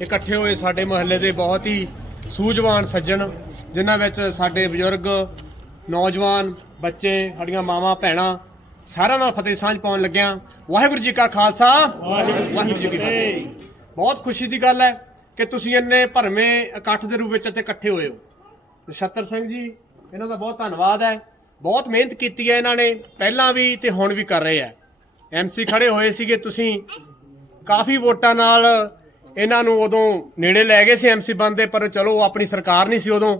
ਇਕੱਠੇ ਹੋਏ ਸਾਡੇ ਮਹੱਲੇ ਦੇ ਬਹੁਤ ਹੀ ਸੂਝਵਾਨ ਸੱਜਣ, ਜਿਨ੍ਹਾਂ ਵਿੱਚ ਸਾਡੇ ਬਜ਼ੁਰਗ, ਨੌਜਵਾਨ, ਬੱਚੇ, ਸਾਡੀਆਂ ਮਾਵਾਂ, ਭੈਣਾਂ, ਸਾਰਿਆਂ ਨਾਲ ਫਤਿਹ ਸਾਂਝ ਪਾਉਣ ਲੱਗਿਆ। ਵਾਹਿਗੁਰੂ ਜੀ ਕਾ ਖਾਲਸਾ। ਵਾਹਿਗੁਰੂ ਜੀ ਕੀ ਫਤਿਹ। ਬਹੁਤ ਖੁਸ਼ੀ ਦੀ ਗੱਲ ਹੈ ਕਿ ਤੁਸੀਂ ਇੰਨੇ ਭਰਵੇਂ ਇਕੱਠ ਦੇ ਰੂਪ ਵਿੱਚ ਇੱਥੇ ਇਕੱਠੇ ਹੋਏ ਹੋ। ਨਛੱਤਰ ਸਿੰਘ ਜੀ, ਇਹਨਾਂ ਦਾ ਬਹੁਤ ਧੰਨਵਾਦ ਹੈ। ਬਹੁਤ ਮਿਹਨਤ ਕੀਤੀ ਹੈ ਇਹਨਾਂ ਨੇ। ਪਹਿਲਾਂ ਵੀ ਤੇ ਹੁਣ ਵੀ ਕਰ ਰਹੇ ਆ ਐਮਸੀ ਖੜੇ ਹੋਏ ਸੀਗੇ ਤੁਸੀਂ। ਕਾਫੀ ਵੋਟਾਂ ਨਾਲ ਇਹਨਾਂ ਨੂੰ ਉਦੋਂ ਨੇੜੇ ਲੈ ਗਏ ਸੀ ਐਮਸੀ ਬੰਦੇ ਪਰ ਚਲੋ ਆਪਣੀ ਸਰਕਾਰ ਨਹੀਂ ਸੀ ਉਦੋਂ।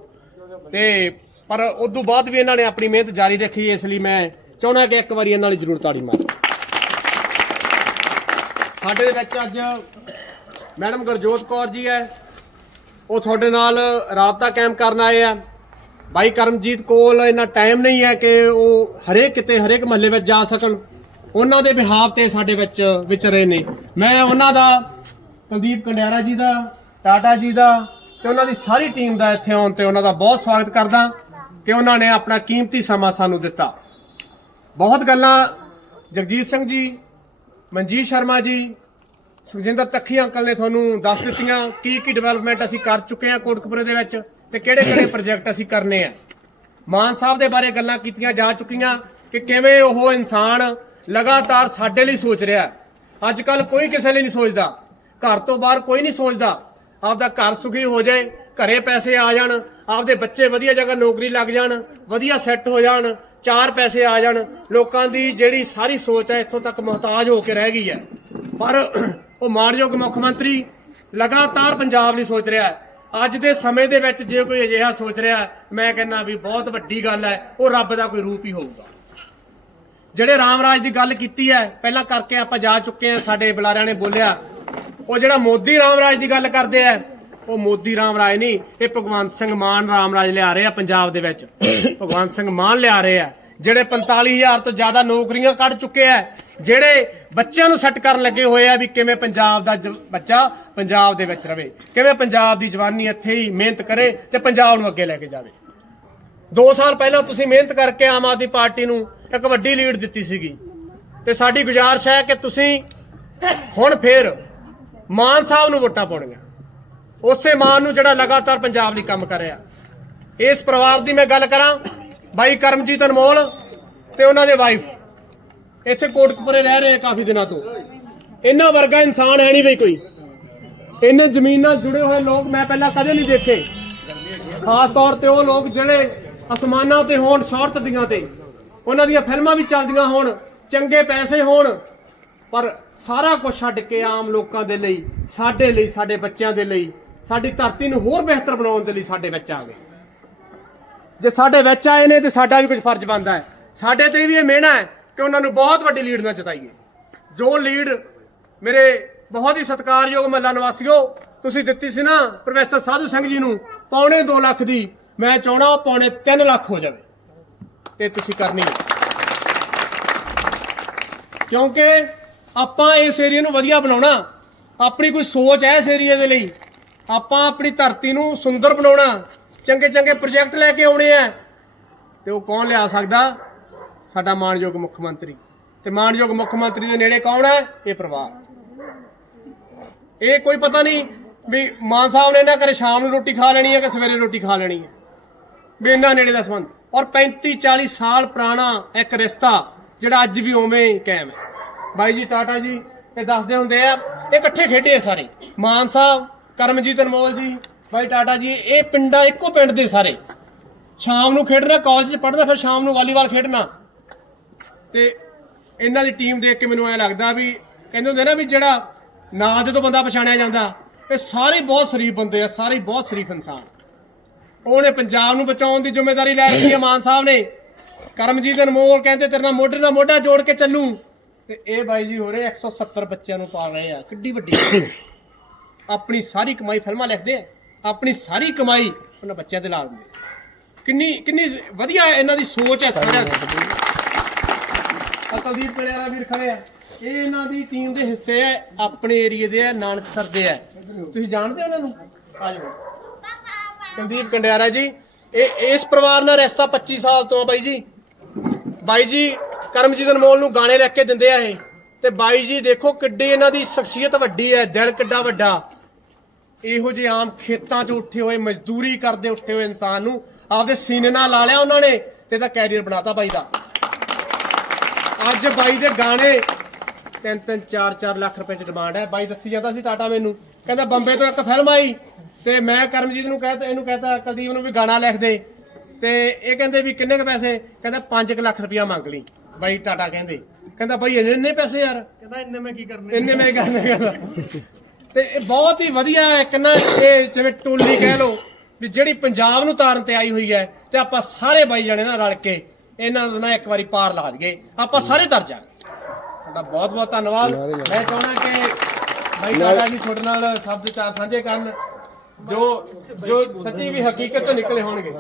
ਤੇ ਪਰ ਉਦੋਂ ਬਾਅਦ ਵੀ ਇਹਨਾਂ ਨੇ ਆਪਣੀ ਮਿਹਨਤ ਜਾਰੀ ਰੱਖੀ, ਇਸ ਲਈ ਮੈਂ ਚਾਹੁੰਦਾ ਕਿ ਇੱਕ ਵਾਰੀ ਇਹਨਾਂ ਲਈ ਜ਼ਰੂਰ ਤਾੜੀ ਮਾਰ। ਸਾਡੇ ਦੇ ਵਿੱਚ ਅੱਜ ਮੈਡਮ ਗੁਰਜੋਤ ਕੌਰ ਜੀ ਹੈ। ਉਹ ਤੁਹਾਡੇ ਨਾਲ ਰਾਬਤਾ ਕਾਇਮ ਕਰਨ ਆਏ ਆ। ਬਾਈ ਕਰਮਜੀਤ ਕੋਲ ਇੰਨਾ ਟਾਈਮ ਨਹੀਂ ਹੈ ਕਿ ਉਹ ਹਰੇਕ ਕਿਤੇ, ਹਰੇਕ ਮਹੱਲੇ ਵਿੱਚ ਜਾ ਸਕਣ। ਉਹਨਾਂ ਦੇ ਬਿਹਾਵ ਤੇ ਸਾਡੇ ਵਿੱਚ ਵਿਚਰੇ ਨੇ। ਮੈਂ ਉਹਨਾਂ ਦਾ ਕੁਲਦੀਪ ਕੰਡਿਆਰਾ ਜੀ ਦਾ, ਟਾਟਾ ਜੀ ਦਾ ਤੇ ਉਹਨਾਂ ਦੀ ਸਾਰੀ ਟੀਮ ਦਾ ਇੱਥੇ ਆਉਣ ਤੇ ਉਹਨਾਂ ਦਾ ਬਹੁਤ ਸਵਾਗਤ ਕਰਦਾ ਕਿ ਉਹਨਾਂ ਨੇ ਆਪਣਾ ਕੀਮਤੀ ਸਮਾਂ ਸਾਨੂੰ ਦਿੱਤਾ। ਬਹੁਤ ਗੱਲਾਂ, ਜਗਜੀਤ ਸਿੰਘ ਜੀ, ਮਨਜੀਤ ਸ਼ਰਮਾ ਜੀ, ਸੁਖਜਿੰਦਰ ਤੱਖੀ ਅੰਕਲ ਨੇ ਤੁਹਾਨੂੰ ਦੱਸ ਦਿੱਤੀਆਂ ਕੀ ਕੀ ਡਿਵੈਲਪਮੈਂਟ ਅਸੀਂ ਕਰ ਚੁੱਕੇ ਹਾਂ ਕੋਟਕਪੁਰੇ ਦੇ ਵਿੱਚ ਤੇ ਕਿਹੜੇ ਕਿਹੜੇ ਪ੍ਰੋਜੈਕਟ ਅਸੀਂ ਕਰਨੇ ਆ। ਮਾਨ ਸਾਹਿਬ ਦੇ ਬਾਰੇ ਗੱਲਾਂ ਕੀਤੀਆਂ ਜਾ ਚੁੱਕੀਆਂ ਕਿ ਕਿਵੇਂ ਉਹ ਇਨਸਾਨ ਲਗਾਤਾਰ ਸਾਡੇ ਲਈ ਸੋਚ ਰਿਹਾ ਅੱਜ ਕੱਲ ਕੋਈ ਕਿਸੇ ਲਈ ਨਹੀਂ ਸੋਚਦਾ। ਘਰ ਤੋਂ ਬਾਹਰ ਕੋਈ ਨਹੀਂ ਸੋਚਦਾ। ਆਪਦਾ ਘਰ ਸੁਖੀ ਹੋ ਜਾਏ, ਘਰੇ ਪੈਸੇ ਆ ਜਾਣ, ਆਪਦੇ ਬੱਚੇ ਵਧੀਆ ਜਗ੍ਹਾ ਨੌਕਰੀ ਲੱਗ ਜਾਣ, ਵਧੀਆ ਸੈੱਟ ਹੋ ਜਾਣ, ਚਾਰ ਪੈਸੇ ਆ ਜਾਣ, ਲੋਕਾਂ ਦੀ ਜਿਹੜੀ ਸਾਰੀ ਸੋਚ ਹੈ ਇੱਥੋਂ ਤੱਕ ਮੁਹਤਾਜ ਹੋ ਕੇ ਰਹਿ ਗਈ ਹੈ। ਪਰ ਉਹ ਮਾਨਯੋਗ ਮੁੱਖ ਮੰਤਰੀ ਲਗਾਤਾਰ ਪੰਜਾਬ ਲਈ ਸੋਚ ਰਿਹਾ ਹੈ। ਅੱਜ ਦੇ ਸਮੇਂ ਦੇ ਵਿੱਚ ਜੇ ਕੋਈ ਅਜਿਹਾ ਸੋਚ ਰਿਹਾ ਮੈਂ ਕਹਿੰਦਾ ਵੀ ਬਹੁਤ ਵੱਡੀ ਗੱਲ ਹੈ, ਉਹ ਰੱਬ ਦਾ ਕੋਈ ਰੂਪ ਹੀ ਹੋਊਗਾ। ਜਿਹੜੇ ਰਾਮਰਾਜ ਦੀ ਗੱਲ ਕੀਤੀ ਹੈ, ਪਹਿਲਾਂ ਕਰਕੇ ਆਪਾਂ ਜਾ ਚੁੱਕੇ ਹਾਂ, ਸਾਡੇ ਬੁਲਾਰਿਆਂ ਨੇ ਬੋਲਿਆ ਉਹ ਜਿਹੜਾ ਮੋਦੀ ਰਾਮ ਰਾਜ ਦੀ ਗੱਲ ਕਰਦੇ ਆ, ਉਹ ਮੋਦੀ ਰਾਮ ਰਾਜ ਨਹੀਂ, ਇਹ ਭਗਵੰਤ ਸਿੰਘ ਮਾਨ ਰਾਮ ਰਾਜ ਲਿਆ ਰਹੇ ਆ ਪੰਜਾਬ ਦੇ ਵਿੱਚ। ਭਗਵੰਤ ਸਿੰਘ ਮਾਨ ਲਿਆ ਰਹੇ ਆ, ਜਿਹੜੇ 45000 ਤੋਂ ਜ਼ਿਆਦਾ ਨੌਕਰੀਆਂ ਕੱਢ ਚੁੱਕੇ ਆ, ਜਿਹੜੇ ਬੱਚਿਆਂ ਨੂੰ ਸੈੱਟ ਕਰਨ ਲੱਗੇ ਹੋਏ ਆ ਵੀ ਕਿਵੇਂ ਪੰਜਾਬ ਦਾ ਜ- ਬੱਚਾ ਪੰਜਾਬ ਦੇ ਵਿੱਚ ਰਵੇ, ਕਿਵੇਂ ਪੰਜਾਬ ਦੀ ਜਵਾਨੀ ਇੱਥੇ ਹੀ ਮਿਹਨਤ ਕਰੇ ਤੇ ਪੰਜਾਬ ਨੂੰ ਅੱਗੇ ਲੈ ਕੇ ਜਾਵੇ। 2 ਸਾਲ ਪਹਿਲਾਂ ਤੁਸੀਂ ਮਿਹਨਤ ਕਰਕੇ ਆਮ ਆਦਮੀ ਪਾਰਟੀ ਨੂੰ ਇੱਕ ਵੱਡੀ ਲੀਡ ਦਿੱਤੀ ਸੀਗੀ, ਤੇ ਸਾਡੀ ਗੁਜ਼ਾਰਿਸ਼ ਹੈ ਕਿ ਤੁਸੀਂ ਹੁਣ ਫੇਰ ਮਾਨ ਸਾਹਿਬ ਨੂੰ ਵੋਟਾਂ ਪਾਉਣੀਆਂ। ਉਸੇ ਮਾਨ ਨੂੰ ਜਿਹੜਾ ਲਗਾਤਾਰ ਪੰਜਾਬ ਲਈ ਕੰਮ ਕਰ ਰਿਹਾ। ਇਸ ਪਰਿਵਾਰ ਦੀ ਮੈਂ ਗੱਲ ਕਰਾਂ, ਬਾਈ ਕਰਮਜੀਤ ਅਨਮੋਲ ਤੇ ਉਹਨਾਂ ਦੇ ਵਾਈਫ ਇੱਥੇ ਕੋਟਕਪੁਰੇ ਰਹਿ ਰਹੇ ਆ ਕਾਫੀ ਦਿਨਾਂ ਤੋਂ। ਇਹਨਾਂ ਵਰਗਾ ਇਨਸਾਨ ਹੈ ਨਹੀਂ ਬਈ ਕੋਈ। ਇਹਨਾਂ ਜ਼ਮੀਨ ਨਾਲ ਜੁੜੇ ਹੋਏ ਲੋਕ ਮੈਂ ਪਹਿਲਾਂ ਕਦੇ ਨਹੀਂ ਦੇਖੇ। ਖਾਸ ਤੌਰ ਤੇ ਉਹ ਲੋਕ ਜਿਹੜੇ ਅਸਮਾਨਾਂ ਤੇ ਹੋਣ, ਸ਼ੌਹਰਤ ਦੀਆਂ ਤੇ। ਉਹਨਾਂ ਦੀਆਂ ਫਿਲਮਾਂ ਵੀ ਚੱਲਦੀਆਂ ਹੋਣ, ਚੰਗੇ ਪੈਸੇ ਹੋਣ ਪਰ ਸਾਰਾ ਕੁਝ ਛੱਡ ਕੇ ਆਮ ਲੋਕਾਂ ਦੇ ਲਈ, ਸਾਡੇ ਲਈ, ਸਾਡੇ ਬੱਚਿਆਂ ਦੇ ਲਈ, ਸਾਡੀ ਧਰਤੀ ਨੂੰ ਹੋਰ ਬਿਹਤਰ ਬਣਾਉਣ ਦੇ ਲਈ ਸਾਡੇ ਵਿੱਚ ਆ ਗਏ। ਜੇ ਸਾਡੇ ਵਿੱਚ ਆਏ ਨੇ ਤੇ ਸਾਡਾ ਵੀ ਕੁਝ ਫਰਜ਼ ਬਣਦਾ ਹੈ। ਸਾਡੇ ਤੇ ਵੀ ਇਹ ਮਿਹਣਾ ਹੈ ਕਿ ਉਹਨਾਂ ਨੂੰ ਬਹੁਤ ਵੱਡੀ ਲੀਡ ਨਾਲ ਜਿਤਾਈਏ। ਜੋ ਲੀਡ ਮੇਰੇ ਬਹੁਤ ਹੀ ਸਤਿਕਾਰਯੋਗ ਮਹੱਲਾ ਨਿਵਾਸੀਓ, ਤੁਸੀਂ ਦਿੱਤੀ ਸੀ ਨਾ ਪ੍ਰੋਫੈਸਰ ਸਾਧੂ ਸਿੰਘ ਜੀ ਨੂੰ, ਪੌਣੇ 2 ਲੱਖ ਦੀ, ਮੈਂ ਚਾਹਣਾ ਉਹ ਪੌਣੇ 3 ਲੱਖ ਹੋ ਜਾਵੇ। ਇਹ ਤੁਸੀਂ ਕਰਨੀ ਹੈ। ਕਿਉਂਕਿ ਆਪਾਂ ਇਸ ਏਰੀਆ ਨੂੰ ਵਧੀਆ ਬਣਾਉਣਾ। ਆਪਣੀ ਕੋਈ ਸੋਚ ਹੈ ਇਸ ਏਰੀਆ ਦੇ ਲਈ। ਆਪਾਂ ਆਪਣੀ ਧਰਤੀ ਨੂੰ ਸੁੰਦਰ ਬਣਾਉਣਾ। ਚੰਗੇ ਚੰਗੇ ਪ੍ਰੋਜੈਕਟ ਲੈ ਕੇ ਆਉਣੇ ਆ। ਤੇ ਉਹ ਕੌਣ ਲਿਆ ਸਕਦਾ? ਸਾਡਾ ਮਾਨਯੋਗ ਮੁੱਖ ਮੰਤਰੀ। ਤੇ ਮਾਨਯੋਗ ਮੁੱਖ ਮੰਤਰੀ ਦੇ ਨੇੜੇ ਕੌਣ ਹੈ? ਇਹ ਪਰਿਵਾਰ। ਇਹ ਕੋਈ ਪਤਾ ਨਹੀਂ ਵੀ ਮਾਨ ਸਾਹਿਬ ਨੇ ਇਹਨਾਂ ਘਰੇ ਸ਼ਾਮ ਨੂੰ ਰੋਟੀ ਖਾ ਲੈਣੀ ਹੈ ਕਿ ਸਵੇਰੇ ਰੋਟੀ ਖਾ ਲੈਣੀ ਹੈ। ਵੀ ਇਹਨਾਂ ਨੇੜੇ ਦਾ ਸੰਬੰਧ। ਔਰ 35 40 ਸਾਲ ਪੁਰਾਣਾ ਇੱਕ ਰਿਸ਼ਤਾ, ਜਿਹੜਾ ਅੱਜ ਵੀ ਉਵੇਂ ਕਾਇਮ ਹੈ। ਬਾਈ ਜੀ, ਟਾਟਾ ਜੀ, ਇਹ ਦੱਸਦੇ ਹੁੰਦੇ ਆ, ਇਹ ਇਕੱਠੇ ਖੇਡੇ ਆ ਸਾਰੇ। ਮਾਨ ਸਾਹਿਬ, ਕਰਮਜੀਤ ਅਨਮੋਲ ਜੀ, ਬਾਈ ਟਾਟਾ ਜੀ, ਇਹ ਪਿੰਡਾਂ ਇੱਕੋ ਪਿੰਡ ਦੇ ਸਾਰੇ। ਸ਼ਾਮ ਨੂੰ ਖੇਡਣਾ ਕਾਲਜ 'ਚ ਪੜ੍ਹਨਾ, ਫਿਰ ਸ਼ਾਮ ਨੂੰ ਵਾਲੀਬਾਲ ਖੇਡਣਾ। ਤੇ ਇਹਨਾਂ ਦੀ ਟੀਮ ਦੇਖ ਕੇ ਮੈਨੂੰ ਐ ਲੱਗਦਾ ਵੀ, ਕਹਿੰਦੇ ਹੁੰਦੇ ਨਾ ਵੀ ਜਿਹੜਾ ਨਾਂ ਦੇ ਤੋਂ ਬੰਦਾ ਪਛਾਣਿਆ ਜਾਂਦਾ, ਇਹ ਸਾਰੇ ਬਹੁਤ ਸ਼ਰੀਫ ਬੰਦੇ ਆ, ਸਾਰੇ ਬਹੁਤ ਸ਼ਰੀਫ ਇਨਸਾਨ। ਉਹਨੇ ਪੰਜਾਬ ਨੂੰ ਬਚਾਉਣ ਦੀ ਜ਼ਿੰਮੇਵਾਰੀ ਲੈ ਲਈ ਹੈ ਮਾਨ ਸਾਹਿਬ ਨੇ। ਕਰਮਜੀਤ ਅਨਮੋਲ ਕਹਿੰਦੇ, ਤੇਰੇ ਨਾਲ ਮੋਢੇ ਨਾਲ ਮੋਢਾ ਜੋੜ ਕੇ ਚੱਲੂ। ਤੇ ਇਹ ਬਾਈ ਜੀ ਹੋ ਰਹੇ 170 ਬੱਚਿਆਂ ਨੂੰ ਪਾਲ ਰਹੇ ਆ। ਕਿੱਡੀ ਵੱਡੀ ਆਪਣੀ ਸਾਰੀ ਕਮਾਈ ਫਿਲਮਾਂ ਲਿਖਦੇ ਆ। ਆਪਣੀ ਸਾਰੀ ਕਮਾਈ ਉਹਨਾਂ ਬੱਚਿਆਂ ਤੇ ਲਾ ਦਿੰਦੇ ਕਿੰਨੀ ਕਿੰਨੀ ਵਧੀਆ ਇਹਨਾਂ ਦੀ ਸੋਚ ਹੈ ਸਾਰਿਆਂ ਦੀ। ਆ ਕੁਲਦੀਪ ਕਲਿਆਣਾ ਵੀਰ ਖੜੇ ਆ। ਇਹ ਇਹਨਾਂ ਦੀ ਟੀਮ ਦੇ ਹਿੱਸੇ ਆ, ਆਪਣੇ ਏਰੀਏ ਦੇ ਆ ਨਾਨਕਸਰ ਦੇ ਆ। ਤੁਸੀਂ ਜਾਣਦੇ ਹੋ ਇਹਨਾਂ ਨੂੰ? ਆ ਜਾਓ। ਕੁਲਦੀਪ ਕੰਡਿਆਰਾ ਜੀ, ਇਹ ਇਸ ਪਰਿਵਾਰ ਨਾਲ ਰਿਸ਼ਤਾ 25 ਸਾਲ ਤੋਂ ਆ ਬਾਈ ਜੀ। ਬਾਈ ਜੀ ਕਰਮਜੀਤ ਅਨਮੋਲ ਨੂੰ ਗਾਣੇ ਲਿਖ ਕੇ ਦਿੰਦੇ ਆ ਇਹ। ਤੇ ਬਾਈ ਜੀ, ਦੇਖੋ ਕਿੱਡੀ ਇਹਨਾਂ ਦੀ ਸ਼ਖਸੀਅਤ ਵੱਡੀ ਹੈ, ਦਿਲ ਕਿੱਡਾ ਵੱਡਾ। ਇਹੋ ਜਿਹੇ ਆਮ ਖੇਤਾਂ 'ਚ ਉੱਠੇ ਹੋਏ, ਮਜ਼ਦੂਰੀ ਕਰਦੇ ਉੱਠੇ ਹੋਏ ਇਨਸਾਨ ਨੂੰ ਆਪਦੇ ਸੀਨੇ ਨਾਲ ਲਾ ਲਿਆ ਉਹਨਾਂ ਨੇ ਤੇ ਇਹਦਾ ਕੈਰੀਅਰ ਬਣਾਤਾ ਬਾਈ ਦਾ। ਅੱਜ ਬਾਈ ਦੇ ਗਾਣੇ ਤਿੰਨ ਤਿੰਨ 4 4 ਲੱਖ ਰੁਪਏ ਚ ਡਿਮਾਂਡ ਹੈ। ਬਾਈ ਦੱਸੀ ਜਾਂਦਾ ਸੀ ਟਾਟਾ ਮੈਨੂੰ। ਕਹਿੰਦਾ ਬੰਬੇ ਤੋਂ ਇੱਕ ਫਿਲਮ ਆਈ ਤੇ ਮੈਂ ਕਰਮਜੀਤ ਨੂੰ ਕਹਿਤਾ ਇਹਨੂੰ ਕਹਿਤਾ ਕੁਲਦੀਪ ਨੂੰ ਵੀ ਗਾਣਾ ਲਿਖ ਦੇ। ਤੇ ਇਹ ਕਹਿੰਦੇ ਵੀ ਕਿੰਨੇ ਕ ਪੈਸੇ? ਕਹਿੰਦਾ 5 ਲੱਖ ਰੁਪਇਆ ਮੰਗ ਲਈ। ਬਾਈ ਟਾਟਾ ਕਹਿੰਦੇ। ਕਹਿੰਦਾ ਬਾਈ ਇੰਨੇ ਇੰਨੇ ਪੈਸੇ ਯਾਰ। ਕਹਿੰਦਾ ਇੰਨੇ ਮੈਂ ਕੀ ਕਰਨੇ? ਇੰਨੇ ਮੈਂ ਕਰਨੇ ਕਹਿੰਦਾ ਤੇ ਇਹ ਬਹੁਤ ਹੀ ਵਧੀਆ ਹੈ ਇੱਕ ਨਾ ਇਹ ਜਿਵੇਂ ਟੋਲੀ ਕਹਿ ਲੋ ਵੀ ਜਿਹੜੀ ਪੰਜਾਬ ਨੂੰ ਤਾਰਨ ਤੇ ਆਈ ਹੋਈ ਹੈ ਤੇ ਆਪਾਂ ਸਾਰੇ ਬਾਈ ਜਣੇ ਨਾਲ ਰਲ ਕੇ ਇਹਨਾਂ ਦਾ ਨਾ ਇੱਕ ਵਾਰੀ ਪਾਰ ਲਾ ਦਈਏ। ਆਪਾਂ ਸਾਰੇ ਤਰ ਜਾਵਾਂਗੇ ਤੁਹਾਡਾ ਬਹੁਤ ਬਹੁਤ ਧੰਨਵਾਦ। ਮੈਂ ਚਾਹੁੰਦਾ ਕਿ ਬਾਈ ਟਾਟਾ ਜੀ ਤੁਹਾਡੇ ਨਾਲ ਸ਼ਬਦ ਚਾਰ ਸਾਂਝੇ ਕਰਨ ਜੋ ਜੋ ਸੱਚੀ ਵੀ ਹਕੀਕਤ ਤੋਂ ਨਿਕਲੇ ਹੋਣਗੇ।